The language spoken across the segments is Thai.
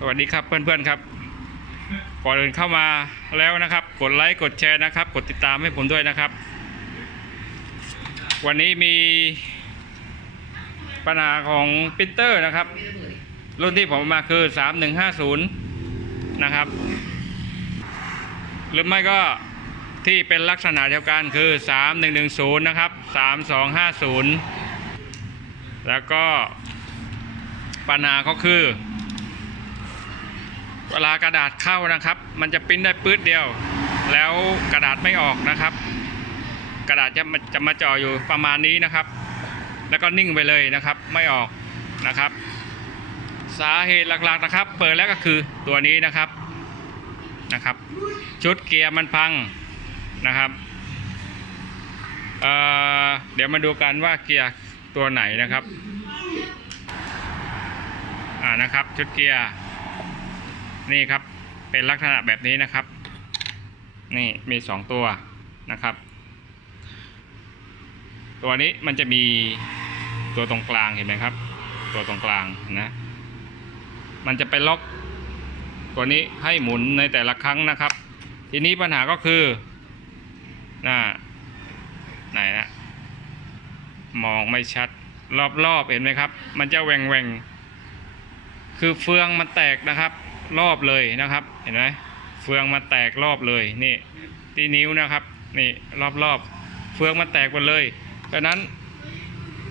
สวัสดีครับเพื่อนๆครับ ก่อนอื่นเข้ามาแล้วนะครับ กดไลค์กดแชร์นะครับ กดติดตามให้ผมด้วยนะครับ วันนี้มีปัญหาของปรินเตอร์นะครับ รุ่นที่ผมเอามาคือ 3150 นะครับ หรือไม่ก็ที่เป็นลักษณะเดียวกันคือ 3110 นะครับ 3250 แล้วก็ปัญหาก็คือ เวลากระดาษเข้านะครับ มันจะปิ้นได้ปื๊ดเดียว แล้วกระดาษไม่ออกนะครับ กระดาษจะมาจะมาจ่ออยู่ประมาณนี้นะครับ แล้วก็นิ่งไปเลยนะครับ ไม่ออกนะครับ สาเหตุหลักๆนะครับ เปิดแล้วก็คือตัวนี้นะครับนะครับ ชุดเกียร์มันพังนะครับเเดี๋ยวมาดูกันว่าเกียร์ตัวไหนนะครับอ่านะครับ ชุดเกียร์ นี่ครับเป็นลักษณะแบบนี้นะครับ นี่มีสองตัวนะครับ ตัวนี้มันจะมีตัวตรงกลางเห็นไหมครับ ตัวตรงกลางนะมันจะไปล็อกตัวนี้ให้หมุนในแต่ละครั้งนะครับ ทีนี้ปัญหาก็คือน่าไหนนะมองไม่ชัดรอบๆเห็นไหมครับ มันจะแหว่งแหว่งคือเฟืองมันแตกนะครับ รอบเลยนะครับ เห็นไหมเฟืองมันแตกรอบเลยนี่ที่นิ้วนะครับนี่รอบๆเฟืองมันแตกหมดเลยดังนั้น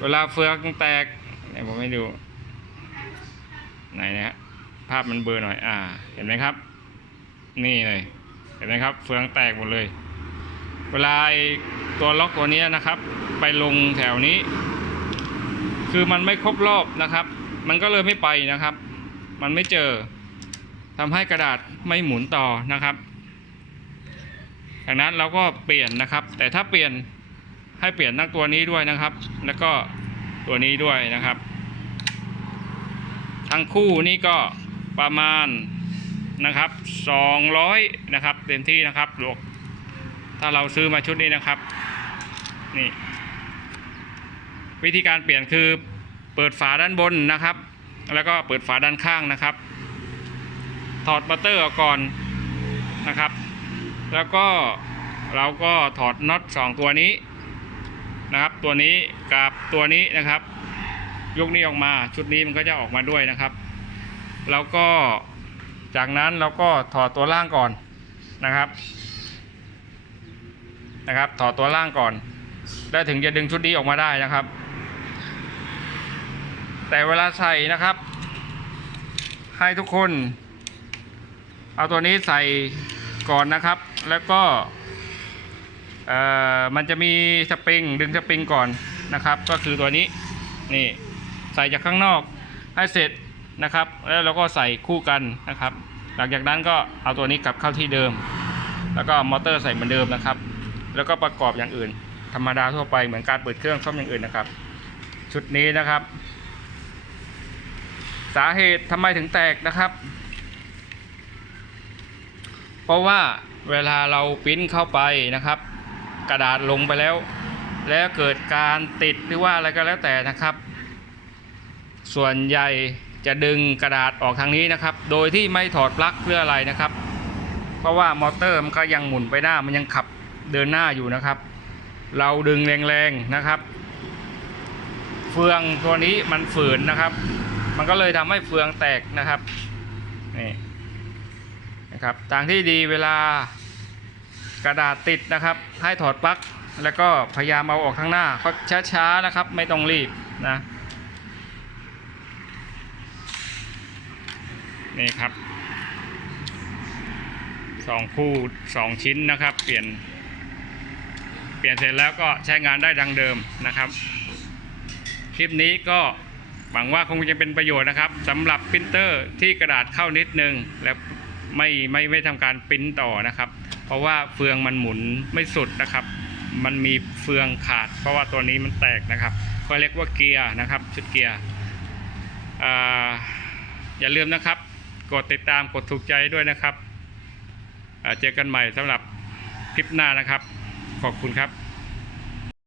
เวลาเฟืองแตกเนี่ยผมให้ดูไหนนะฮะภาพมันเบลอหน่อย อ่า เห็นไหมครับ นี่เลย เห็นไหมครับ เฟืองแตกหมดเลย เวลาตัวล็อกตัวนี้นะครับ ไปลงแถวนี้ คือมันไม่ครบรอบนะครับ มันก็เลยไม่ไปนะครับ มันไม่เจอ ทำให้กระดาษไม่หมุนต่อนะครับดังนั้นเราก็เปลี่ยนนะครับ แต่ถ้าเปลี่ยนให้เปลี่ยนทั้งตัวนี้ด้วยนะครับ แล้วก็ตัวนี้ด้วยนะครับ ทั้งคู่นี่ก็ประมาณนะครับ 200 นะครับเต็มที่นะครับลูกถ้าเราซื้อมาชุดนี้นะครับ นี่ วิธีการเปลี่ยนคือเปิดฝาด้านบนนะครับ แล้วก็เปิดฝาด้านข้างนะครับ ถอดบัตเตอร์ออกก่อนนะครับ แล้วก็เราก็ถอดน็อตสองตัวนี้นะครับ ตัวนี้กับตัวนี้นะครับ ยกนี้ออกมาชุดนี้มันก็จะออกมาด้วยนะครับ แล้วก็จากนั้นเราก็ถอดตัวล่างก่อนนะครับ นะครับ ถอดตัวล่างก่อน แล้วถึงจะดึงชุดนี้ออกมาได้นะครับ แต่เวลาใส่นะครับ ให้ทุกคน เอาตัวนี้ใส่ก่อนนะครับ แล้วก็มันจะมีสปริงดึงสปริงก่อนนะครับ ก็คือตัวนี้นี่ใส่จากข้างนอกให้เสร็จนะครับ แล้วเราก็ใส่คู่กันนะครับ หลังจากนั้นก็เอาตัวนี้กลับเข้าที่เดิม แล้วก็มอเตอร์ใส่เหมือนเดิมนะครับ แล้วก็ประกอบอย่างอื่น ธรรมดาทั่วไปเหมือนการเปิดเครื่องซ่อมอย่างอื่นนะครับ ชุดนี้นะครับ สาเหตุทำไมถึงแตกนะครับ เพราะว่าเวลาเราปิ้นเข้าไปนะครับ กระดาษลงไปแล้ว แล้วเกิดการติดหรือว่าอะไรก็แล้วแต่นะครับ ส่วนใหญ่จะดึงกระดาษออกทางนี้นะครับ โดยที่ไม่ถอดปลั๊กเพื่ออะไรนะครับ เพราะว่ามอเตอร์มันก็ยังหมุนไปหน้ามันยังขับเดินหน้าอยู่นะครับ เราดึงแรงๆนะครับ เฟืองตัวนี้มันฝืนนะครับ มันก็เลยทำให้เฟืองแตกนะครับนี่ นะครับทางที่ดีเวลากระดาษติดนะครับ ให้ถอดปลั๊กแล้วก็พยายามเอาออกข้างหน้าก็ช้าๆนะครับ ไม่ต้องรีบนะนี่ครับสองคู่สองชิ้นนะครับ เปลี่ยน เปลี่ยนเสร็จแล้วก็ใช้งานได้ดังเดิมนะครับ คลิปนี้ก็หวังว่าคงจะเป็นประโยชน์นะครับสำหรับปรินเตอร์ที่กระดาษเข้านิดนึงแล้ว ไม่ไม่ไม่ทำการปริ้นต่อนะครับ เพราะว่าเฟืองมันหมุนไม่สุดนะครับ มันมีเฟืองขาด เพราะว่าตัวนี้มันแตกนะครับ ก็เรียกว่าเกียร์นะครับ ชุดเกียร์อย่าลืมนะครับ กดติดตามกดถูกใจด้วยนะครับเจอกันใหม่สำหรับคลิปหน้านะครับ ขอบคุณครับ